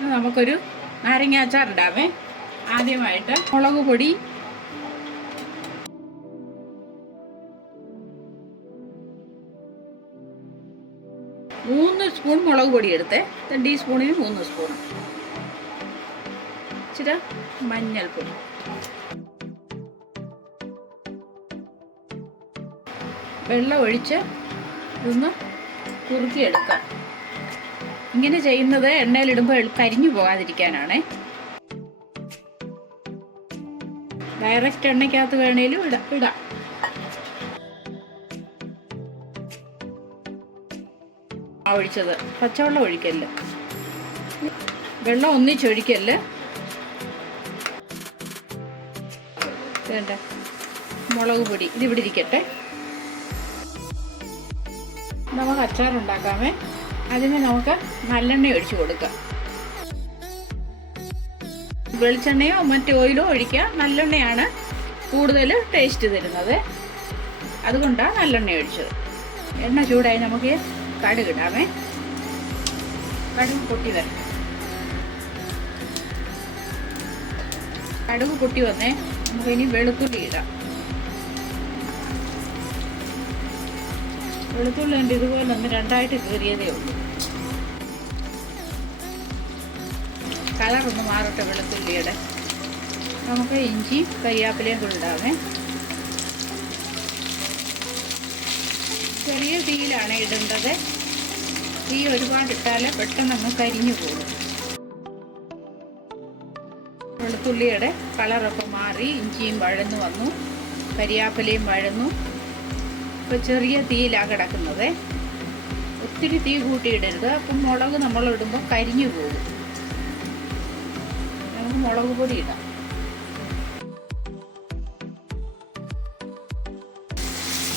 നമുക്കൊരു നാരങ്ങ അച്ചാർ ഇടാമേ. ആദ്യമായിട്ട് മുളക് പൊടി, മൂന്ന് സ്പൂൺ മുളക് പൊടി എടുത്തേ. ടീസ്പൂണിന് 3 സ്പൂൺ. ഇച്ചിരി മഞ്ഞൾപ്പൊടി, വെള്ളം ഒഴിച്ച് ഇതൊന്ന് കുറുക്കിയെടുക്കാം. ഇങ്ങനെ ചെയ്യുന്നത് എണ്ണയിലിടുമ്പോൾ കരിഞ്ഞു പോകാതിരിക്കാനാണേ. ഡയറക്റ്റ് എണ്ണയ്ക്കകത്ത് വേണേലും ഇടാം. ഒഴിച്ചത് പച്ചവെള്ളം ഒഴിക്കല്ല്, വെള്ളം ഒന്നിച്ചൊഴിക്കല്ല്. വേണ്ട മുളക് പൊടി ഇതിവിടെ ഇരിക്കട്ടെ. നമുക്ക് അച്ചാറുണ്ടാക്കാമേ. അതിന് നമുക്ക് നല്ലെണ്ണ ഒഴിച്ച് കൊടുക്കാം. വെളിച്ചെണ്ണയോ മറ്റ് ഓയിലോ ഒഴിക്കാം. നല്ലെണ്ണയാണ് കൂടുതൽ ടേസ്റ്റ് തരുന്നത്, അതുകൊണ്ടാണ് നല്ലെണ്ണ ഒഴിച്ചത്. എണ്ണ ചൂടായി നമുക്ക് കടുക് ഇടാമേ. കടുക് പൊട്ടി വരണം. കടുക് പൊട്ടി വന്നേ നമുക്കിനി വെളുത്തുള്ളി ഇടാം. വെളുത്തുള്ളി ഉണ്ട് ഇതുപോലെ ഒന്ന് രണ്ടായിട്ട് കീറിയതേ ഉള്ളൂ. കളറൊന്ന് മാറട്ടെ വെളുത്തുള്ളിയുടെ. നമുക്ക് ഇഞ്ചി കരിയാപ്പിലയും കൂടെ ഇടാമേ. ചെറിയ തീയിലാണ് ഇടേണ്ടത്. തീ ഒരുപാട് ഇട്ടാൽ പെട്ടെന്ന് അങ്ങ് കരിഞ്ഞു പോകും. വെളുത്തുള്ളിയുടെ കളറൊക്കെ മാറി ഇഞ്ചിയും വഴന്നു വന്നു, കരിയാപ്പിലയും വഴന്നു. ഇപ്പോൾ ചെറിയ തീയിലാണ് കിടക്കുന്നത്. ഒത്തിരി തീ കൂട്ടിയിടരുത്, അപ്പം മുളക് നമ്മളിടുമ്പോൾ കരിഞ്ഞു പോകും. നമുക്ക് മുളക് പൊടി ഇടാം.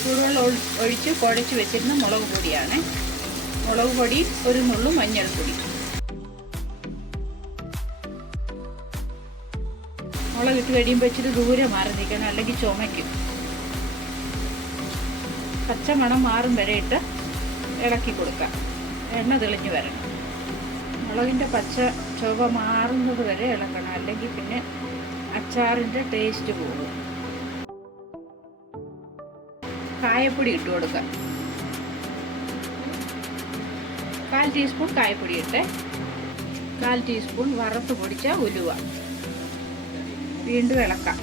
ചൂടുവെള്ളം ഒഴിച്ച് കുഴച്ച് വെച്ചിരുന്ന മുളക് പൊടിയാണ്. മുളക് പൊടി, ഒരു നുള്ളു മഞ്ഞൾപ്പൊടി. മുളകിട്ട് കഴിയുമ്പോൾ ഇച്ചിരി ദൂരെ മാറി നിൽക്കണം, അല്ലെങ്കിൽ ചുമയ്ക്കും. പച്ചമണം മാറും വരെ ഇട്ട് ഇളക്കി കൊടുക്കാം. എണ്ണ തെളിഞ്ഞ് വരണം. മുളകിൻ്റെ പച്ച ചുവ മാറുന്നത് വരെ ഇളക്കണം, അല്ലെങ്കിൽ പിന്നെ അച്ചാറിൻ്റെ ടേസ്റ്റ് പോകും. കായപ്പൊടി ഇട്ട് കൊടുക്കാം. 1/4 ടീസ്പൂൺ കായപ്പൊടി ഇട്ട് 1/4 ടീസ്പൂൺ വറുത്ത് പൊടിച്ച ഉലുവ. വീണ്ടും ഇളക്കാം.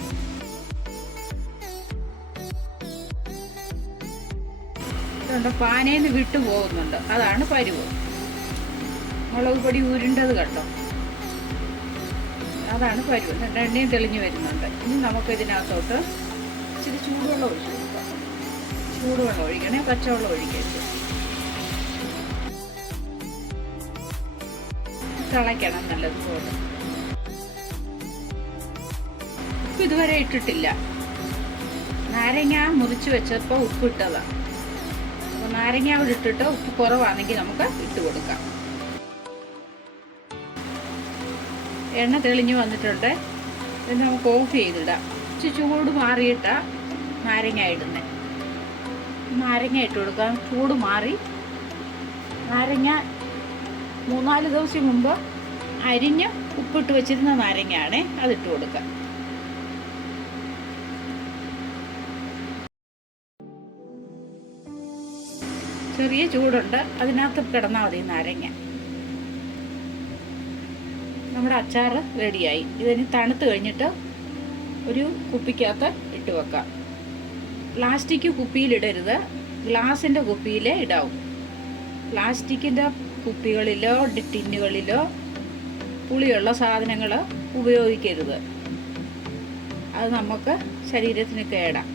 ഇതുകൊണ്ട് പാനേന്ന് വിട്ടു പോകുന്നുണ്ട്, അതാണ് പരുവ്. മുളക് പൊടി ഉരുണ്ടത് കണ്ടോ, അതാണ് പരുവ്. എണ്ണയും തെളിഞ്ഞു വരുന്നുണ്ട്. ഇനി നമുക്ക് ഇതിനകത്തോട്ട് ഇച്ചിരി ചൂടുവെള്ളം ഒഴിച്ചു കൊടുക്കാം. ചൂടുവെള്ളം ഒഴിക്കണേ, പച്ചവെള്ളം ഒഴിക്കരുത്. തിളയ്ക്കണം നല്ലതുപോലെ. ഉപ്പ് ഇതുവരെ ഇട്ടിട്ടില്ല. നാരങ്ങ മുറിച്ച് വെച്ചപ്പോൾ ഉപ്പ് ഇട്ടതാണ്. അപ്പോൾ നാരങ്ങ അവിടെ ഇട്ടിട്ട് ഉപ്പ് കുറവാണെങ്കിൽ നമുക്ക് ഇട്ട് കൊടുക്കാം. എണ്ണ തെളിഞ്ഞു വന്നിട്ടുണ്ട്. ഇത് നമുക്ക് ഓഫ് ചെയ്തിടാം. ഇച്ചിരി ചൂട് മാറിയിട്ടാണ് നാരങ്ങ ഇടുന്നത്. നാരങ്ങ ഇട്ട് കൊടുക്കാം. ചൂട് മാറി. നാരങ്ങ 3-4 ദിവസം മുമ്പ് അരിഞ്ഞ് ഉപ്പിട്ട് വെച്ചിരുന്ന നാരങ്ങയാണ്, അതിട്ട് കൊടുക്കാം. ചെറിയ ചൂടുണ്ട്, അതിനകത്ത് കിടന്നാൽ മതി നാരങ്ങ. നമ്മുടെ അച്ചാർ റെഡിയായി. ഇതിന് തണുത്ത് കഴിഞ്ഞിട്ട് ഒരു കുപ്പിക്കകത്ത് ഇട്ട് വെക്കാം. പ്ലാസ്റ്റിക് കുപ്പിയിലിടരുത്, ഗ്ലാസിൻ്റെ കുപ്പിയിലേ ഇടാവും. പ്ലാസ്റ്റിക്കിൻ്റെ കുപ്പികളിലോ ടിന്നുകളിലോ പുളിയുള്ള സാധനങ്ങൾ ഉപയോഗിക്കരുത്. അത് നമുക്ക് ശരീരത്തിന് കേടാം.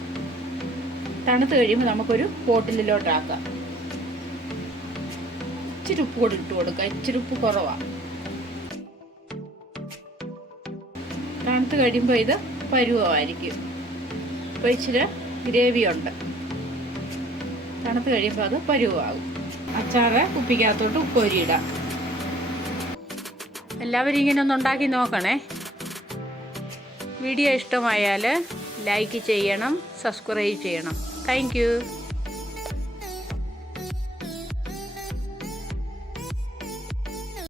തണുത്ത് കഴിയുമ്പോൾ നമുക്കൊരു ബോട്ടിലിലോട്ടാക്കാം. ഇച്ചിരി ഉപ്പ് കൂടി ഇട്ട് കൊടുക്കുക. ഇച്ചിരി ഉപ്പ് കുറവാണ്. തണുത്ത് കഴിയുമ്പോൾ ഇത് പരുവമായിരിക്കും. ഇപ്പോൾ ഇച്ചിരി ഗ്രേവി ഉണ്ട്. തണുത്ത് കഴിയുമ്പോൾ അത് പരുവമാകും. അച്ചാറ് കുപ്പിക്കകത്തോട്ട് ഉപ്പേരിയിടാം. എല്ലാവരും ഇങ്ങനെ ഒന്ന് ഉണ്ടാക്കി നോക്കണേ. വീഡിയോ ഇഷ്ടമായാൽ ലൈക്ക് ചെയ്യണം, സബ്സ്ക്രൈബ് ചെയ്യണം. Thank you.